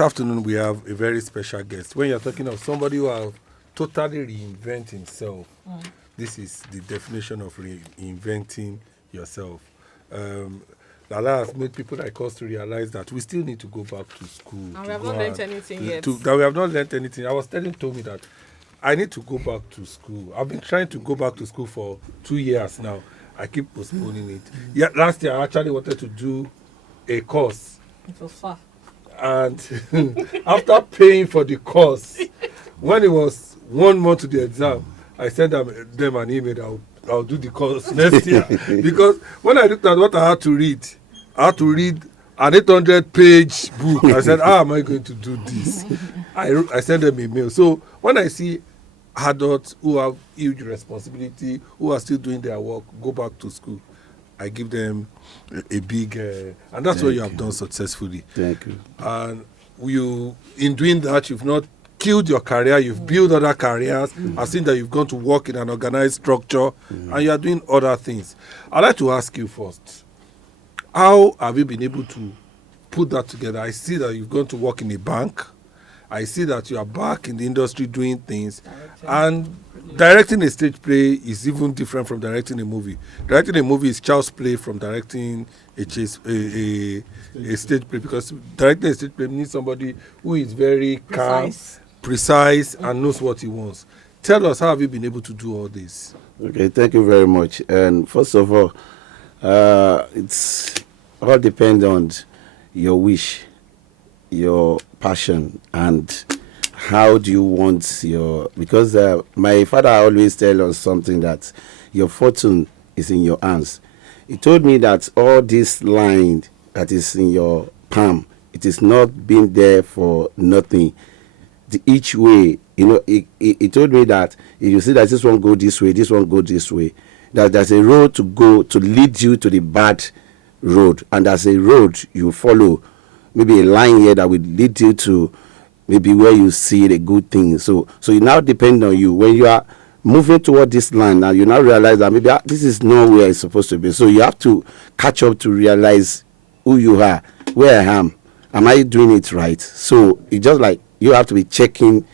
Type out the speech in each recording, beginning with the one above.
this afternoon we have a very special guest. When you're talking of somebody who have totally reinvent himself, this is the definition of reinventing yourself. Lala has made people like us to realize that we still need to go back to school. And we have not learned anything yet. That we have not learned anything. I was telling Tommy that I need to go back to school. I've been trying to go back to school for 2 years now. I keep postponing it. Yeah, last year I actually wanted to do a course. It was far. And after paying for the course, when it was 1 month to the exam, I sent them an email that I'll do the course next year. Because when I looked at what I had to read an 800-page book. I said, how am I going to do this? I sent them a mail. So when I see adults who have huge responsibility, who are still doing their work, go back to school, I give them a big, and that's what you have done successfully. Thank you. And in doing that, you've not killed your career, you've built other careers. I've seen that you've gone to work in an organized structure, and you are doing other things. I'd like to ask you first, how have you been able to put that together? I see that you've gone to work in a bank. I see that you are back in the industry doing things. And directing a stage play is even different from directing a movie. Directing a movie is child's play from directing a stage play, because directing a stage play needs somebody who is very calm, precise, and knows what he wants. Tell us, how have you been able to do all this? Okay, thank you very much. And first of all, it's all depends on your wish, your passion, and how do you want because my father always tell us something, that your fortune is in your hands. He told me that all this line that is in your palm, it is not been there for nothing. Each way, he told me that if you see that this one go this way, this one go this way, that there's a road to go to lead you to the bad road, and there's a road you follow, maybe a line here that will lead you to maybe where you see the good things. So it now depends on you. When you are moving toward this line, now you now realize that maybe this is not where it's supposed to be. So you have to catch up to realize who you are, where I am I doing it right? So it's just like you have to be checking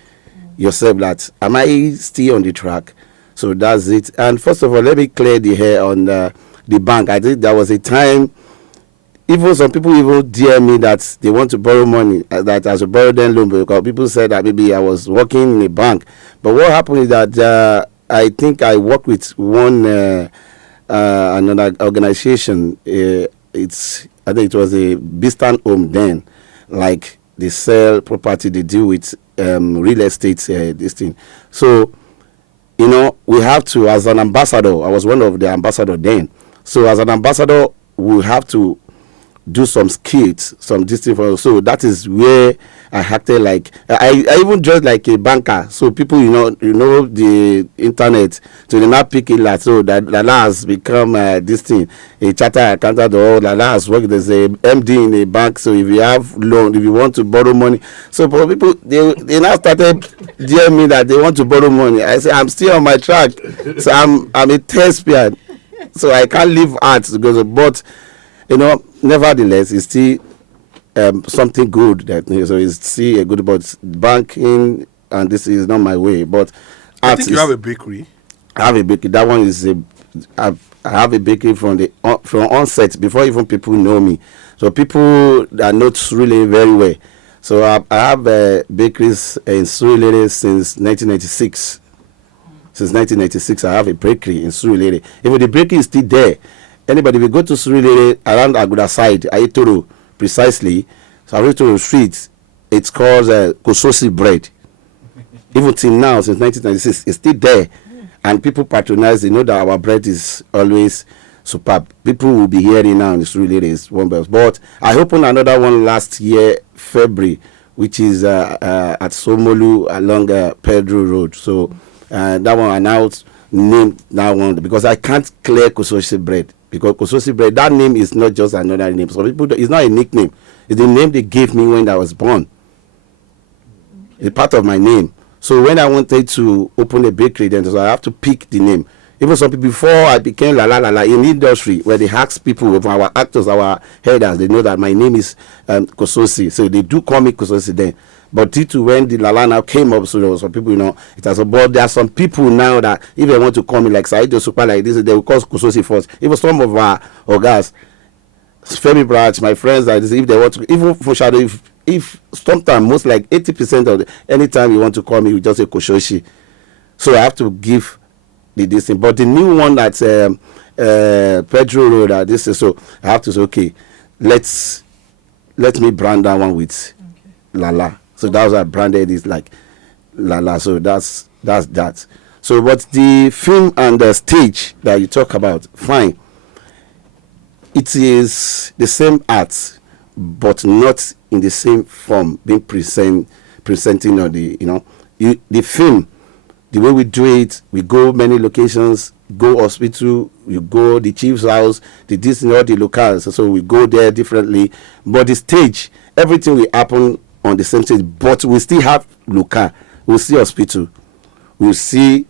yourself that, am I still on the track? So that's it. And first of all, let me clear the hair on the bank. I think there was a time, even some people even dare me that they want to borrow money, that I should borrow them loan, because people said that maybe I was working in a bank. But what happened is that I think I worked with another organization. I think it was a Bistan home then, like they sell property, they deal with real estate, this thing. So, we have to, as an ambassador, I was one of the ambassadors then. So as an ambassador, we have to do some skits, some distinct. So that is where I acted like, I even dressed like a banker. So people, the internet, so they now pick it like, so that Lala has become this thing, a chartered accountant, or Lala has worked as a MD in a bank. So if you have loan, if you want to borrow money, so for people, they now started telling me that they want to borrow money. I say, I'm still on my track. So I'm a thespian. So I can't leave art because, but nevertheless, it's still something good. So it's still a good, but banking and this is not my way. But I think you have a bakery. I have a bakery. That one is I have a bakery from onset before even people know me. So people that know Surulere very well. So I have bakeries in Surulere since 1996. Since 1996, I have a bakery in Surulere. Even the bakery is still there. Anybody will go to Surulere around Aguda side, Aitoro, precisely. So Aitoro Street, it's called Kososi bread. Even till now, since 1996, it's still there. And people patronize, they know that our bread is always superb. People will be hearing now in Surulere is one best. But I opened another one last year, February, which is at Somolu along Pedro Road. So that one announced named that one because I can't clear Kososi bread. Because Kososi bread, that name is not just another name. So people, it's not a nickname. It's the name they gave me when I was born. It's part of my name. So when I wanted to open a bakery, then so I have to pick the name. Even some people, before I became Lala in the industry, where they ask people, our actors, our headers, they know that my name is Kososi. So they do call me Kososi then. But due to when the Lala now came up, so there were some people, it has a but there are some people now that if they want to call me like Saido Super like this, they will call Kososi first. Even some of our guys, Femi Branch, my friends, that if they want to, even for Shadow, if sometimes most like 80% of anytime you want to call me, you just say Koshoshi. So I have to give this thing. But the new one that's Pedro Road, this is, so I have to say, okay, let me brand that one with Lala. So that's why I branded it like Lala. So that's that. So but the film and the stage that you talk about, fine. It is the same art, but not in the same form being presenting on the the film. The way we do it, we go many locations, go hospital, you go the chief's house, the Disney, all the locales. So we go there differently. But the stage, everything will happen on the same stage. But we still have local. We'll see hospital. We'll see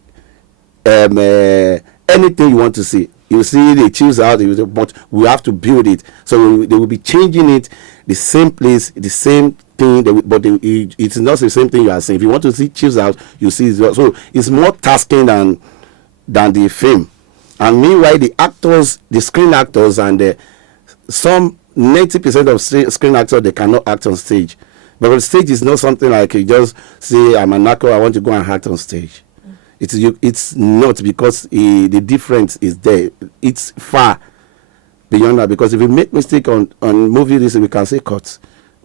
anything you want to see. You see the chief's house, but we have to build it. So they will be changing it, the same place, the same thing, but it's not the same thing you are saying. If you want to see chief's house, you see it. So it's more tasking than the film. And meanwhile, the actors, the screen actors, and some 90% of screen actors, they cannot act on stage. But on stage is not something like you just say, I'm an actor, I want to go and act on stage. It's not, because the difference is there. It's far beyond that, because if we make mistake on movie this, we can say cuts,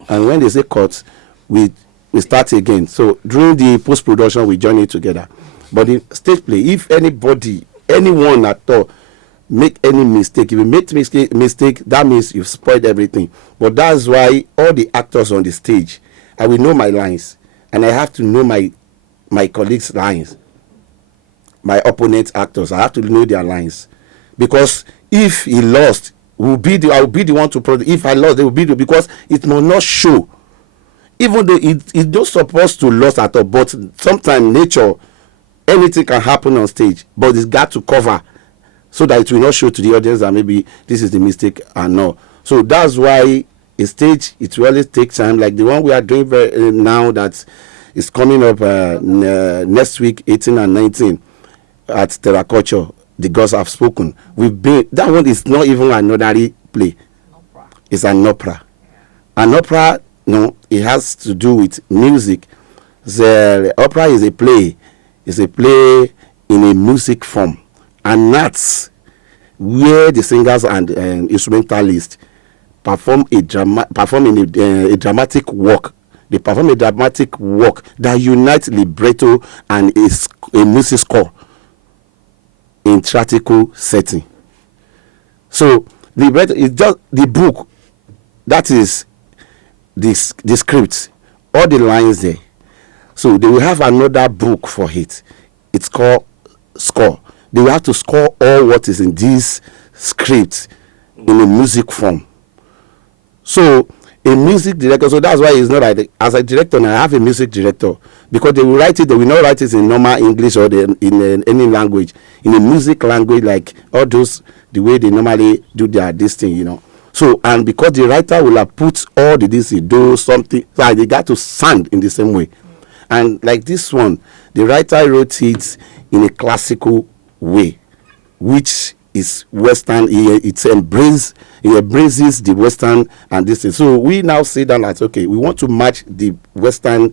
and when they say cuts, we start again. So during the post-production, we join it together. But in stage play, if anyone at all make any mistake, if you make mistake, that means you've spoiled everything. But that's why all the actors on the stage, I will know my lines, and I have to know my colleagues' lines. My opponent actors, I have to know their lines, because if he lost, I will be the one to produce. If I lost, they will be because it must not show. Even though it's not supposed to lose at all, but sometimes nature, anything can happen on stage, but it's got to cover so that it will not show to the audience that maybe this is the mistake and no. So that's why a stage, it will always take time, like the one we are doing now that is coming up next week, 18 and 19. At Terraculture, the gods have spoken. That one is not even an ordinary play. It's an opera. An opera, it has to do with music. The opera is a play. It's a play in a music form, and that's where the singers and instrumentalists perform a dramatic work. They perform a dramatic work that unites libretto and a music score in theatrical setting. So libretto is just the book, that is the script, all the lines there. So they will have another book for it. It's called score. They will have to score all what is in this script in a music form. So a music director, so that's why it's not like as a director now, I have a music director, because they will write it, they will not write it in normal English or in any language, in a music language, like all those, the way they normally do this thing, So, and because the writer will have put all do something, so they got to sound in the same way. And like this one, the writer wrote it in a classical way, which is Western. It embraces the Western and this thing. So we now say that, like, okay, we want to match the Western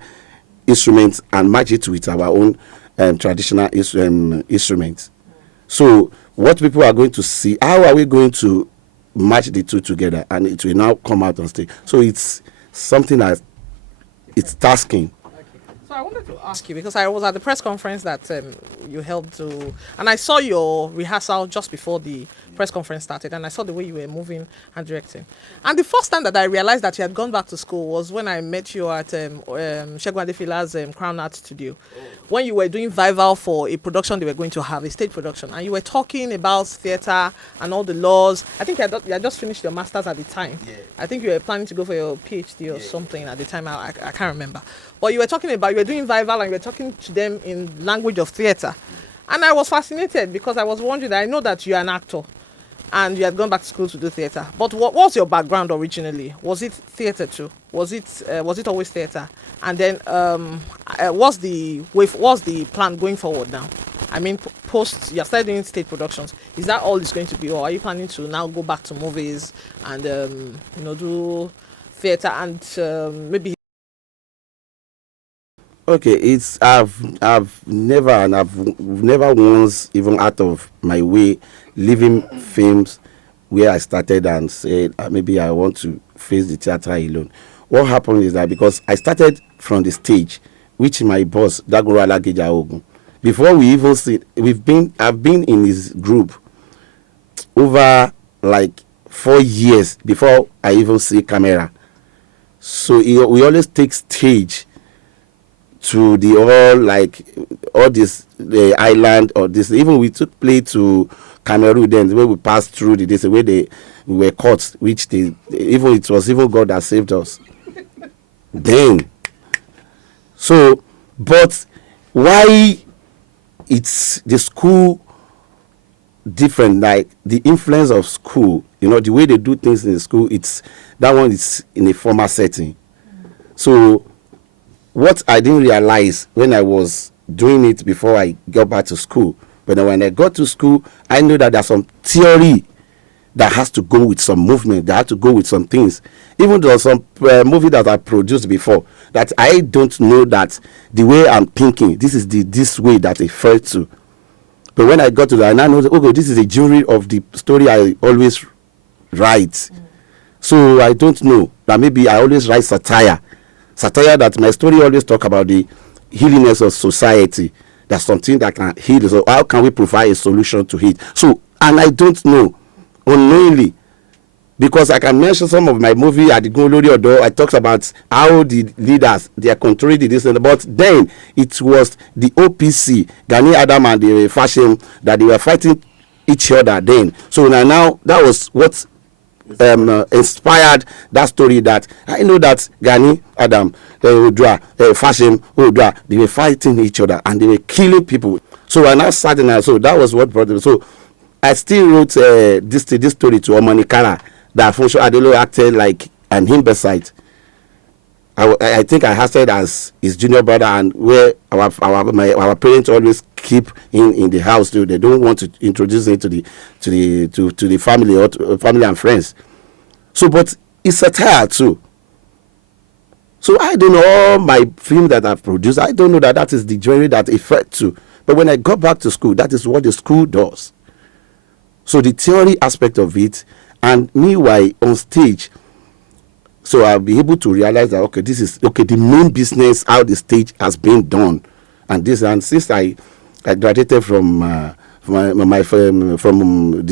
instruments and match it with our own traditional instruments. So what people are going to see, how are we going to match the two together, and it will now come out on stage. So it's something that it's tasking. So I wanted to ask you, because I was at the press conference that you held to, and I saw your rehearsal just before the press conference started, and I saw the way you were moving and directing. And the first time that I realized that you had gone back to school was when I met you at Segun Adefila's Crown Art Studio, when you were doing Vival for a production they were going to have, a stage production, and you were talking about theatre and all the laws. I think you had just finished your master's at the time. Yeah. I think you were planning to go for your PhD or something at the time. I can't remember. But you were doing Vival and you were talking to them in language of theatre. And I was fascinated because I was wondering, I know that you're an actor and you had gone back to school to do theatre. But what was your background originally? Was it theatre too? Was it always theatre? And then what's the plan going forward now? I mean, post you're started doing stage productions. Is that all it's going to be, or are you planning to now go back to movies and do theatre and maybe? Okay, it's I've never once even out of my way leaving films where I started and said maybe I want to face the theatre alone. What happened is that because I started from the stage, which my boss Dagoro Alageja Ogun, before we even see, I've been in his group over like 4 years before I even see camera. So we always take stage to all this the island or this. Even we took play to Cameroon then where we passed through this where we were caught, which it was even God that saved us. Then, so but why it's the school different, like the influence of school, the way they do things in the school, that one is in a formal setting. So what I didn't realize when I was doing it before I got back to school, but then when I got to school, I know that there's some theory that has to go with some movement, that has to go with some things. Even though some movie that I produced before, that I don't know that the way I'm thinking, this is this way that it felt to. But when I got to that, and I know that, okay, this is a jury of the story I always write. So I don't know that maybe I always write satire that my story always talk about the healiness of society. That's something that can heal. So how can we provide a solution to it? So, and I don't know, unknowingly, because I can mention some of my movie at the Golori Odo. I talked about how the leaders, they are controlling this, but then it was the OPC, Gani Adam and the Fashion, that they were fighting each other then. So now that was what inspired that story, that I know that Gani Adam, Fashion, they were fighting each other and they were killing people. So I now sat in, so that was what brought them. So I still wrote this story to Omanikara that Afonso Adelo acted like an imbecile. I think I acted as his junior brother, and where our parents always keep in the house too. They don't want to introduce him to the family or to family and friends. So, but it's satire too. So I don't know all my film that I've produced. I don't know that is the journey that it fed to. But when I got back to school, that is what the school does. So the theory aspect of it, and meanwhile on stage, so I'll be able to realize that this is the main business, how the stage has been done, and since I graduated from the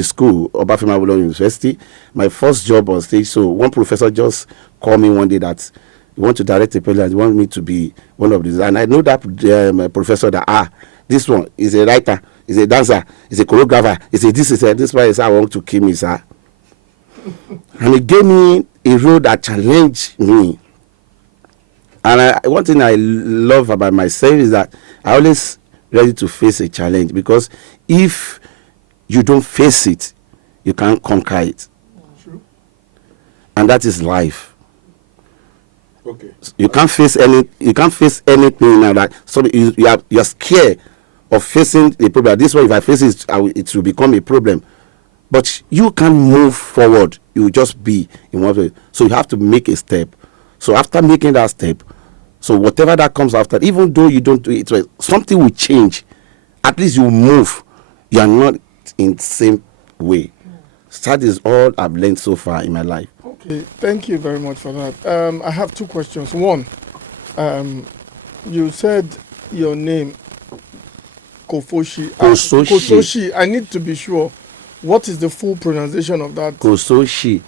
school, Obafemi Awolowo University, my first job on stage. So one professor just called me one day that he want to direct a play and he want me to be one of these, and I know that professor that this one is a writer, is a dancer, is a choreographer, is a this why I want to kill me, sir. And he gave me a role that challenged me. And one thing I love about myself is that I always ready to face a challenge, because if you don't face it, you can't conquer it. True. And that is life. Okay. You can't face anything now that you're scared of facing the problem. This way, if I face it, it will become a problem. But you can move forward. You will just be in one way. So you have to make a step. So after making that step, so whatever that comes after, even though you don't do it, something will change. At least you move. You are not in the same way. So that is all I've learned so far in my life. Okay, thank you very much for that. I have two questions. One, you said your name, Kofoshi. Kososhi. I need to be sure. What is the full pronunciation of that? Kososhi.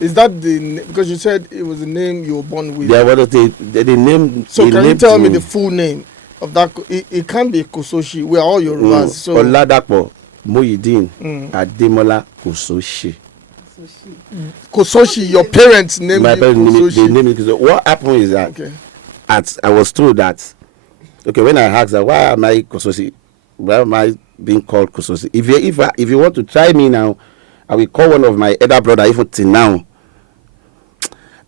Is that because you said it was the name you were born with? Yeah, well, the name. So can you tell me the full name of that? It can't be Kososhi. We are all Yorubas. So Oladapo Muyideen Ademola Kososhi. Kososhi, your parents named you Kososhi. What happened is that I was told that, when I asked that, why am I Kososhi? Well, my being called Kososhi. If you want to try me now, I will call one of my elder brother even till now.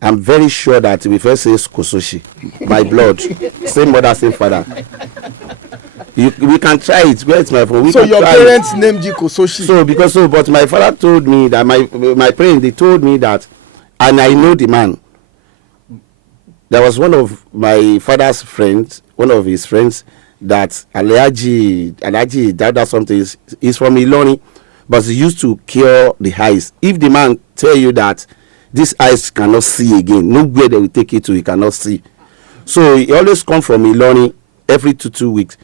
I'm very sure that we first say Kososhi, by blood, same mother, same father. We can try it. Where's my phone? So your parents named you Kososhi. But my father told me that my parents, they told me that, and I know the man. There was one of my father's friends, one of his friends, that Alaji Dada something is from Iloni, but he used to cure the eyes. If the man tell you that this eyes cannot see again, nowhere they will take it to, he cannot see. So he always come from Iloni every 2 weeks.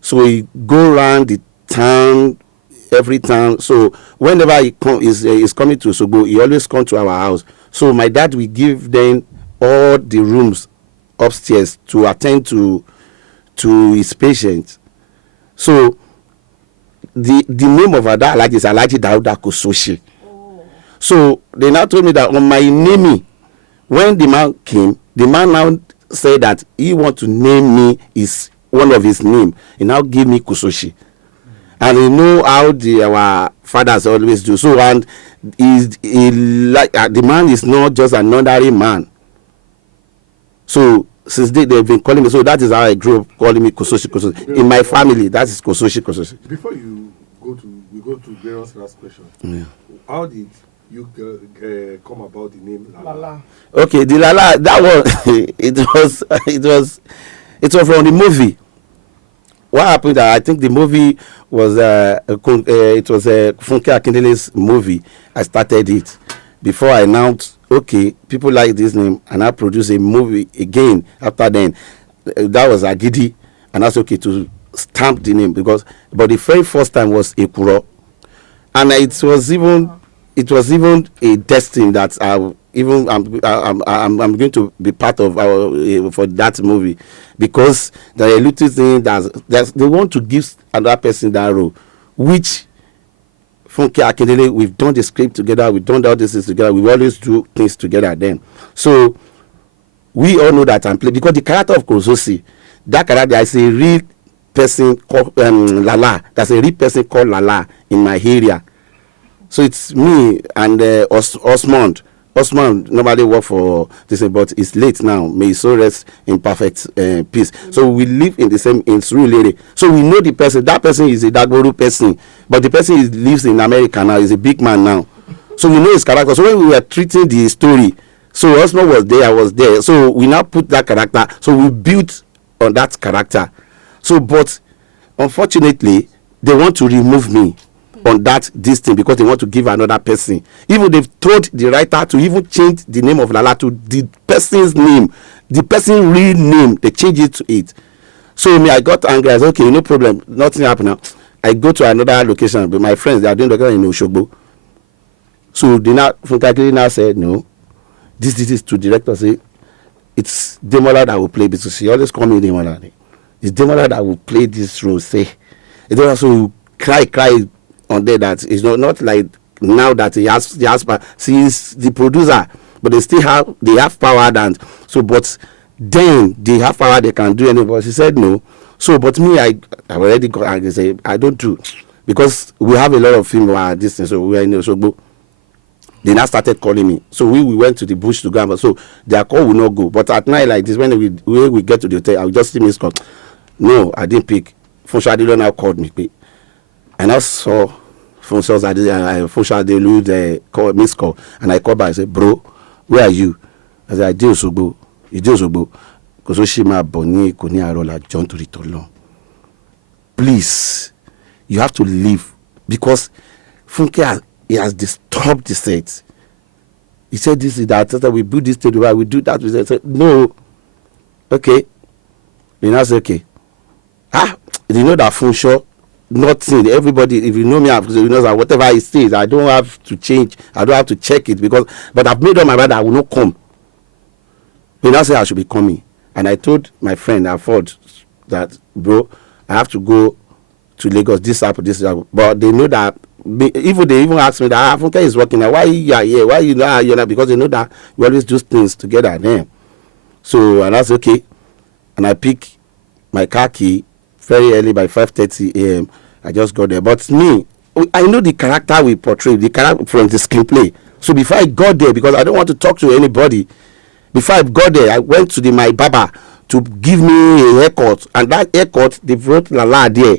So he go around the town, every town. So whenever he is coming to Osogbo, he always come to our house. So my dad will give them all the rooms upstairs to attend to his patients. So the name of that Alaji is Alaji Dauda Kososhi. Oh. So they now told me that on my naming, when the man came, the man now said that he want to name me is one of his name. He now give me Kososhi. And you know how our fathers always do. So and the man is not just an ordinary man. So since they've been calling me, so that is how I grew up calling me Kososhi. In my family, that is Kososhi. Before you go to Veron's last question, how did you come about the name Lala? Okay, the Lala, that one it was from the movie. What happened? I think the movie was it was Funke Akindele's movie. I started it before I announced. Okay, people like this name, and I produced a movie again after then. That was Agidi, and that's okay to stamp the name but the very first time was Ekuro, and it was even a destiny that I'm going to be part of for that movie, because there are little things that they want to give another person that role, which Funke Akindele, we've done the script together, we've done all this things together, we always do things together then. So we all know that I'm playing, because the character of Kososhi, that character is a real person called Lala. That's a real person called Lala in my area. So it's me and Osmond. Osman normally work for this, but it's late now. May his soul rest in perfect peace. So we live in the same in Surulere. So we know the person. That person is a Dagboru person, but the person lives in America now. He's a big man now. So we know his character. So when we were treating the story, so Osman was there, I was there. So we now put that character. So we built on that character. So, but unfortunately, they want to remove me on this thing, because they want to give another person. Even they've told the writer to even change the name of Lala to the person's name, the person's real name. They change it to it. So me, I got angry. I said, okay, no problem, nothing happened now. I go to another location, but my friends, they are doing the in Oshogbo. So they now said, no, this is to director say it's Demola that will play, because she always call me Demola. It's Demola that will play this role. Say it also cry on there, that it's not like now that he has she's the producer, but they have power, and so, but then they have power, they can do anything. But she said no. So but me, I already got angry, say I don't do, because we have a lot of film this thing, so we are in Osogbo. They now started calling me. So we went to the bush to go, so their call will not go. But at night like this, when we get to the hotel, I will just see miss call. No, I didn't pick. Funshadilo now called me. And I saw Funshadilo call miss call, and I called back. I said, bro, where are you? I said, I did Osogbo. You did Osogbo. Because Oshima Boni Koni Arola John to return. Please, you have to leave, because Funke he has disturbed the set. He said this is that we build this state, we do that. We said no. Okay. You know, I said okay. You know that function, nothing. Everybody, if you know me, you know that whatever he says, I don't have to change. I don't have to check it, but I've made up my mind that I will not come. You know, I said I should be coming, and I told my friend I thought that, bro, I have to go to Lagos. This happened. But they know that. Even they ask me that Funke is working now. Why you are here? Why you not? Because they know that we always do things together. Then, so and that's okay. And I pick my car key very early by 5:30 a.m. I just got there. But me, I know the character we portray, the character from the screenplay. So before I got there, because I don't want to talk to anybody, before I got there, I went to my barber to give me a haircut, and that haircut they wrote Lala there.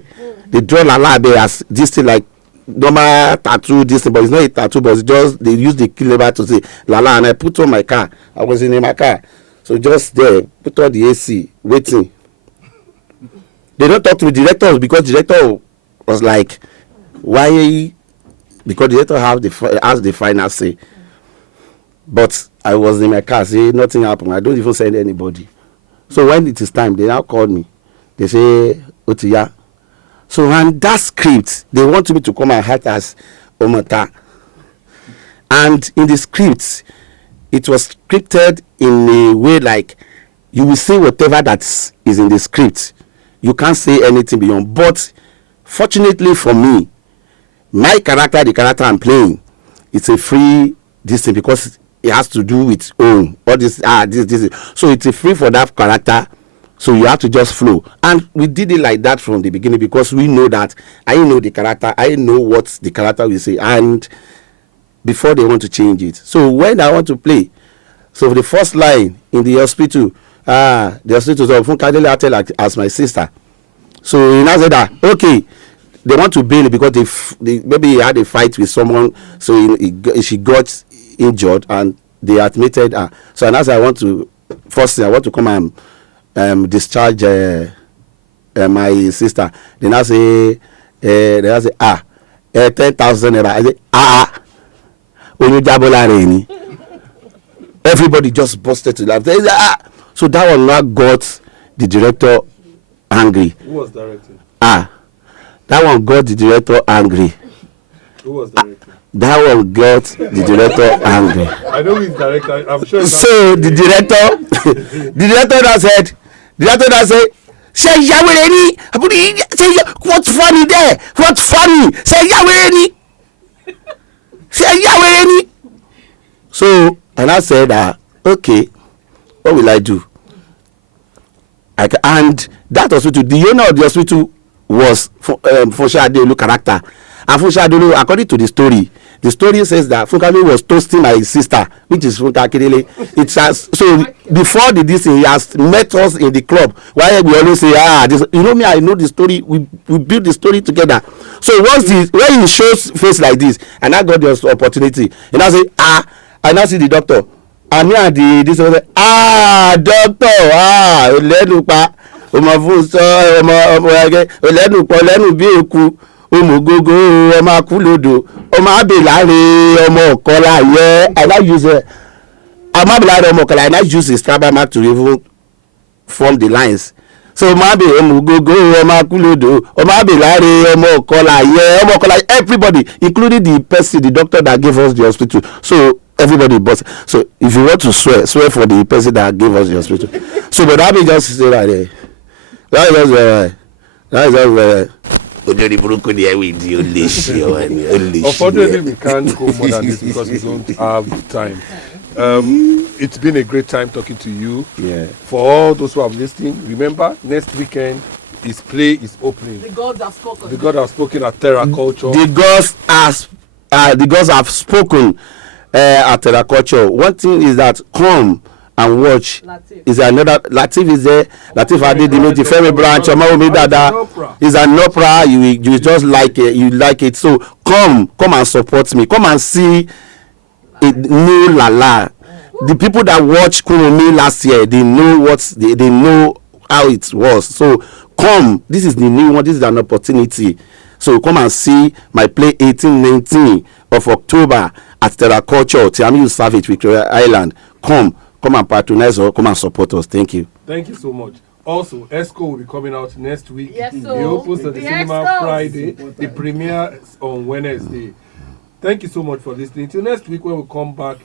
They draw Lala there as this thing like normal tattoo, this thing, but it's not a tattoo, but it's just they use the killer to say Lala, and I put on my car. I was in my car, so just there, put on the AC, waiting. They don't talk to the director because the director was like, why? Because the director has the final say. But I was in my car, say nothing happened. I don't even send anybody. So when it is time, they now called me. They say, Otiya. So and that script, they want me to come and act as Omata. And in the script, it was scripted in a way like you will say whatever that is in the script. You can't say anything beyond. But fortunately for me, my character, the character I'm playing, it's a free this thing because it has to do with own all this this. So it's a free for that character. So you have to just flow. And we did it like that from the beginning because we know that I know the character, I know what the character will say, and before they want to change it. So when I want to play, so the first line in the hospital, the hospital of Funkadele acted like as my sister. So he now said that okay, they want to bail it because they maybe he had a fight with someone, so she got injured and they admitted her. So and as I want to come and discharge my sister. Then I say 10,000 naira. I say everybody just busted to laugh. So that one now got the director angry. Who was directing? That one got the director angry. Who was directing? That one got the director angry. I know he's director. I'm sure. So the director that said, say Yaweleni. Say what's funny there? What's funny? Say Yaweleni. Say Yaweleni. So and I said, okay, what will I do? And that hospital, the owner of the hospital was Funke Adeolu character. And Funke Adeolu, according to the story says that Funke Adeolu was toasting my sister, which is Funke Adeolu. It has so before this he has met us in the club. Why we always say this, you know me, I know the story. We build the story together. So when he shows face like this, and I got the opportunity, and I say and I see the doctor. And me and this was doctor, lẹ́nu pa, ọmọ fún sọ, ọmọ ẹgẹ, lẹ́nu pọ̀ lẹ́nu bí eku, ọmọ gógó, ọmọ akúlódò, ọmọ abèláre, ọmọ ọ̀kọ́lá, I now use ọmọ abèláre ọmọ ọ̀kọ́lá, I now use his tribal mark to even form the lines. So ọmọ abè, ọmọ gógó, ọmọ akúlódò, ọmọ abèláre, ọmọ ọ̀kọ́lá, everybody, including the person, the doctor that gave us the hospital. So everybody, but so if you want to swear for the person that gave us the hospital. So but that be just say that there. That is just unfortunately we can't go more than this because we don't have time. It's been a great time talking to you. Yeah. For all those who have listened, remember next weekend his play is opening. The gods have spoken. The God have spoken at Terra Culture. The gods have spoken at Terra Culture. One thing is that come and watch. Latif. Is another Latif is there. Latif Adedimeji, Femi Branch, Omaromi Dada. Is an opera. You just like it. You like it. So come and support me. Come and see a new Lala. The people that watched Kuromi last year, they know they know how it was. So come. This is the new one. This is an opportunity. So come and see my play 18-19 of October at Terra Culture, Tiamiyu Savage, Victoria Island. Come and patronize or come and support us. Thank you. Thank you so much. Also, ESCO will be coming out next week. Yes, It so opens at the cinema ESCO. Friday. The premiere on Wednesday. Thank you so much for listening. Till next week when we come back.